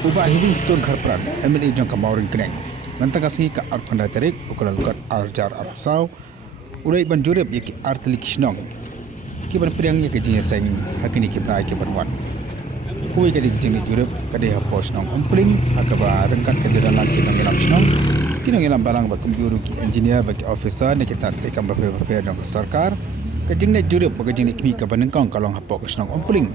Ubah hiving stone kharpran MLA jong ka Mawryngkneng mantang kasngi ka art pandai tarik ukulal kat arjar arusau ulai ban Jurip yaki art likishnong ki ban priang yaki Jingiaseng hakini ki brai ki ban wan kuwi kadi jingni Jurip kadi ha pos nong umpling akaba rengkat kejaran lang kinong ilam chnong kinong ilam balang ba kompiuter ki engineer ba ki officer ne kita tekam ba pe jong sarkar ka jingni Jurip ba jingni kimi ka banengkong kalong ha pok snong umpling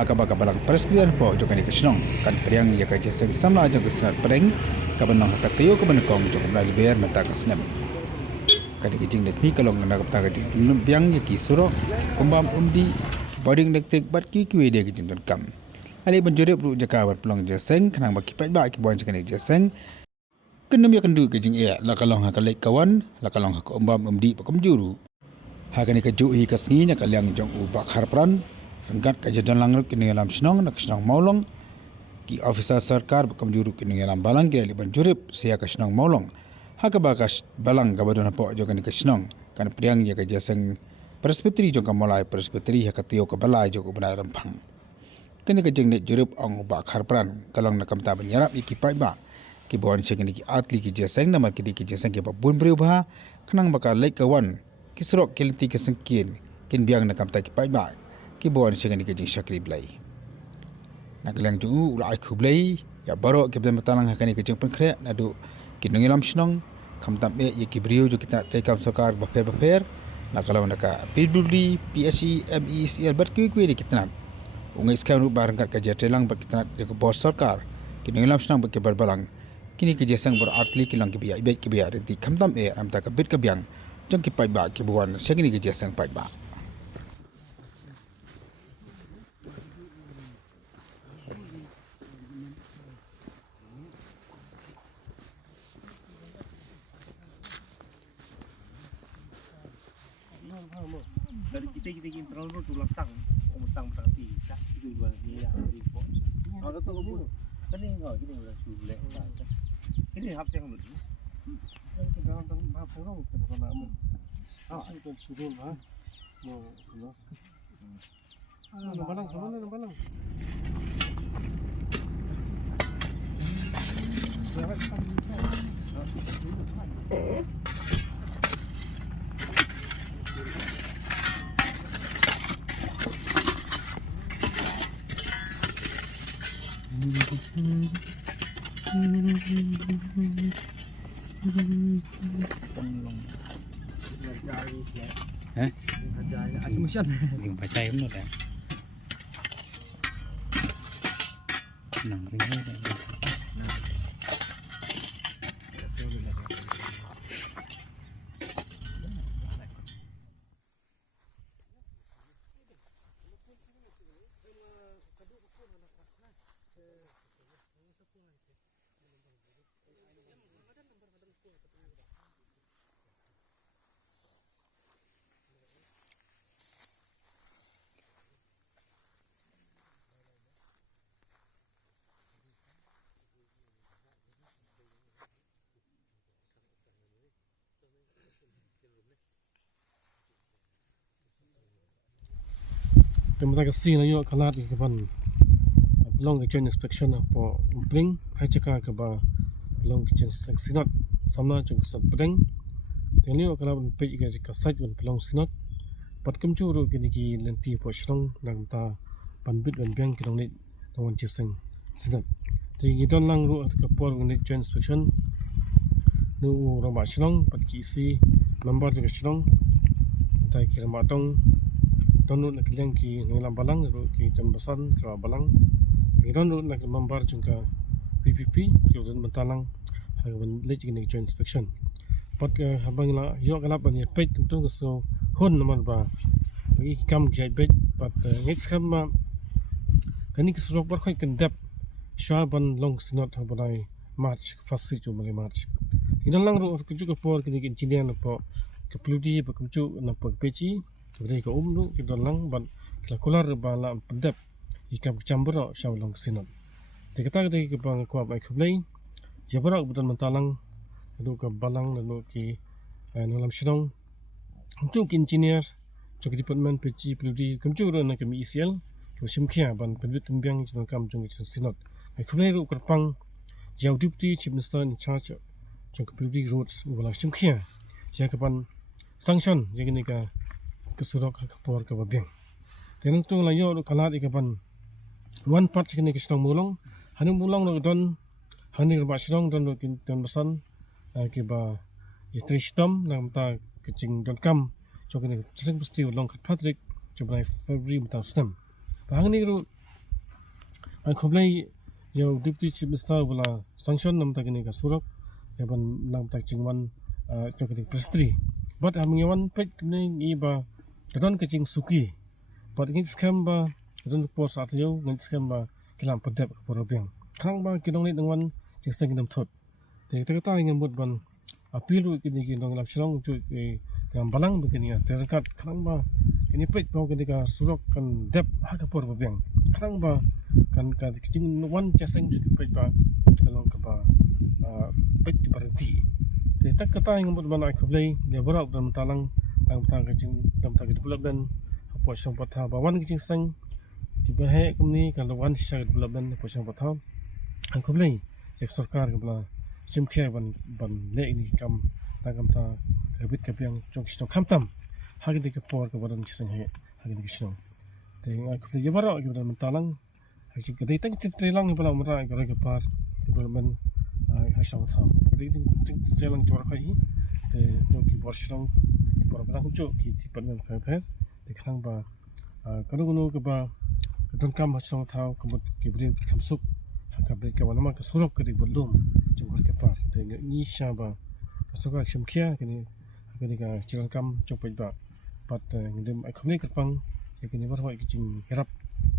hakaba balang Presbytery po jokani kesnong kan priang ya Jingiaseng Samla jong Synod pereng kabanang hakatayo kabanekong jong brai ber mata kasnem kadi kijing nek mi kalong na kapta kadi biang ya ki suro umbam umdi boarding elektrik bat ki de kijing don kam ali ban Jurip ru jaka bat pelong Jingiaseng kanang baki pat ba ki bon jekani Jingiaseng kenum ya kendu kijing ya la kalong hakalek kawan la kalong hak umbam umdi pakom juru hakani ka juhi kasngi nya kalyang jong u bak harpran engkat kajadan langruk kini alam senong nak senong maulong ki officer sarkar pakom juru kini alam balang ki ali ban Jurip sia ka senong maulong hakabakas balang kabadon po jogan ka senong kan priang ya ka Jingiaseng Presbytery jong ka molai Presbytery hakatio ka balai jong ubnai rampang kini ka jeng Jurip ong bak harpran kalong nakam ta banyarap iki pai ba ki bon chekini ki atli ki Jingiaseng namar ki Jingiaseng ki babun berubah kanang bakal lek kawan ki surok kelti ke sengkin kin biang nakam ta ki pai ba ki bon chekini ki jing syakri blai naklang ju ulai khublai ya barok ki ben matalang hakani ki jeng penkre nadu ki nongilam snong kam tam e ki brio ju kita tekam sarkar bafer na kalau naka PWD PSC MECL bar ki di kitnat ungai skam ru barang ka jatelang bar kitnat ke bos sarkar ki nongilam snong bar ki barbalang kini ki Jingiaseng bar atli ki lang ki biya ibe ki biya di kam tam e am ta ka bit ka biang jong ki pai ba ki buan segini ki Jingiaseng pai ba dari kita terlalu tulang tang si sak itu dua ni ya di pos. Kalau tu kamu kan ni kau jadi udah sulit. Ini hab yang dulu. Kita orang tang hab orang kita kena amun. Kita suruh ha. Mau suruh. Balang sama mana balang. Yung pacay mo ta nang ringo Terima kasih na yuk kalat ke kapan long joint inspection po umpling hai cakap ke ba long Jingiaseng Synod Samla jong Synod pedeng tengli kalat pe ke kasat un long Synod pat kem juru kini ki lenti po shrong nang ta panbit ban biang ki long ni long Jingiaseng Synod ti don lang ru ke por ni joint inspection nu roma shrong pat ki si member jong shrong tai ki roma tong donut nak yang ki ngilam balang ru ki jambasan kra balang ki donut nak member jungka PPP ki don mentalang hagan lej ni joint inspection pat habang la yo kalap ni pet tum so hon naman ba bagi kam jai bet pat next kam ma kani ki surok bar khoi kan dep shaban long Synod habanai march first week ju mali march idon lang ru ku ju ko por ki engineer na po ke pludi ba kumchu na po pechi Kemudian ke umru kita lang ban kelakular bala pendep ikam kecambur shaw long Synod. Dikata kita ke bang kuat baik kublai. Jabara kebetulan mentalang lalu ke balang lalu ke dalam sidang untuk engineer cho department PG PWD kumcu ro na kami ECL ko simkhia ban pendut tembiang jong kam jong Synod ai khumlei ru kerpang jau deputy chief minister in charge trong community roads wala chimkhia ya kapan sanction yagini ka kesurok kapor ka babeng tenung tung la yo kalat ikapan one part kini kisong mulong hanu mulong no don hani ba sirong don kin don basan ki ba yitristom nam ta kicing don kam chokini sing pusti long khat patrick chobai February mta stem bangni ru ai khoblai yo deputy chief minister wala sanction nam ta kini ka surok yaban nam ta chingwan chokini Presbytery but amingawan pek ni ba don kicing suki but ngin scam ba don post at yo ngin scam ba kilam padep ka porobiang khang ba kinong ni dangwan chingseng nam thot te ta ngam bot ban appeal ru kini ki dong lam shrong chu ngam balang begini ya terkat khang ba kini pek ba kini ka surok kan dep ha ka porobiang khang ba kan ka kicing wan chingseng chu pek ba kalong ka ba pek berhenti te tak kata ngam bot ban ai khoblei le borok dan talang tang tang kicing dam ta development posong patha bawan kicing sang ki bahe kumni kan lawan sha development posong patha ang kumlei ek sarkar kabla chimkhe ban le ini kam ta kabit kapiang chong kisno khamtam hagi de por ka badan kisang he hagi de kisno te ang kumlei yabara ki badan talang hagi ka de tang trilang bala mara ka ka par development ha sa patha de trilang chor khai te no ki borshong por balang chu ki department ka phe khang ba kanu ka ba don kam hachong thau kamut ki bri khamsuk ka bri ka wanama ka surok ka bolum jengkor ke par te ni sha ba ka soka khimkhia kini ka chiron kam chopoi ba pat ngidem akhne ka pang kini bar hoi ki jing herap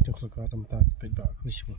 chok soka tam ta pe ba khrisbu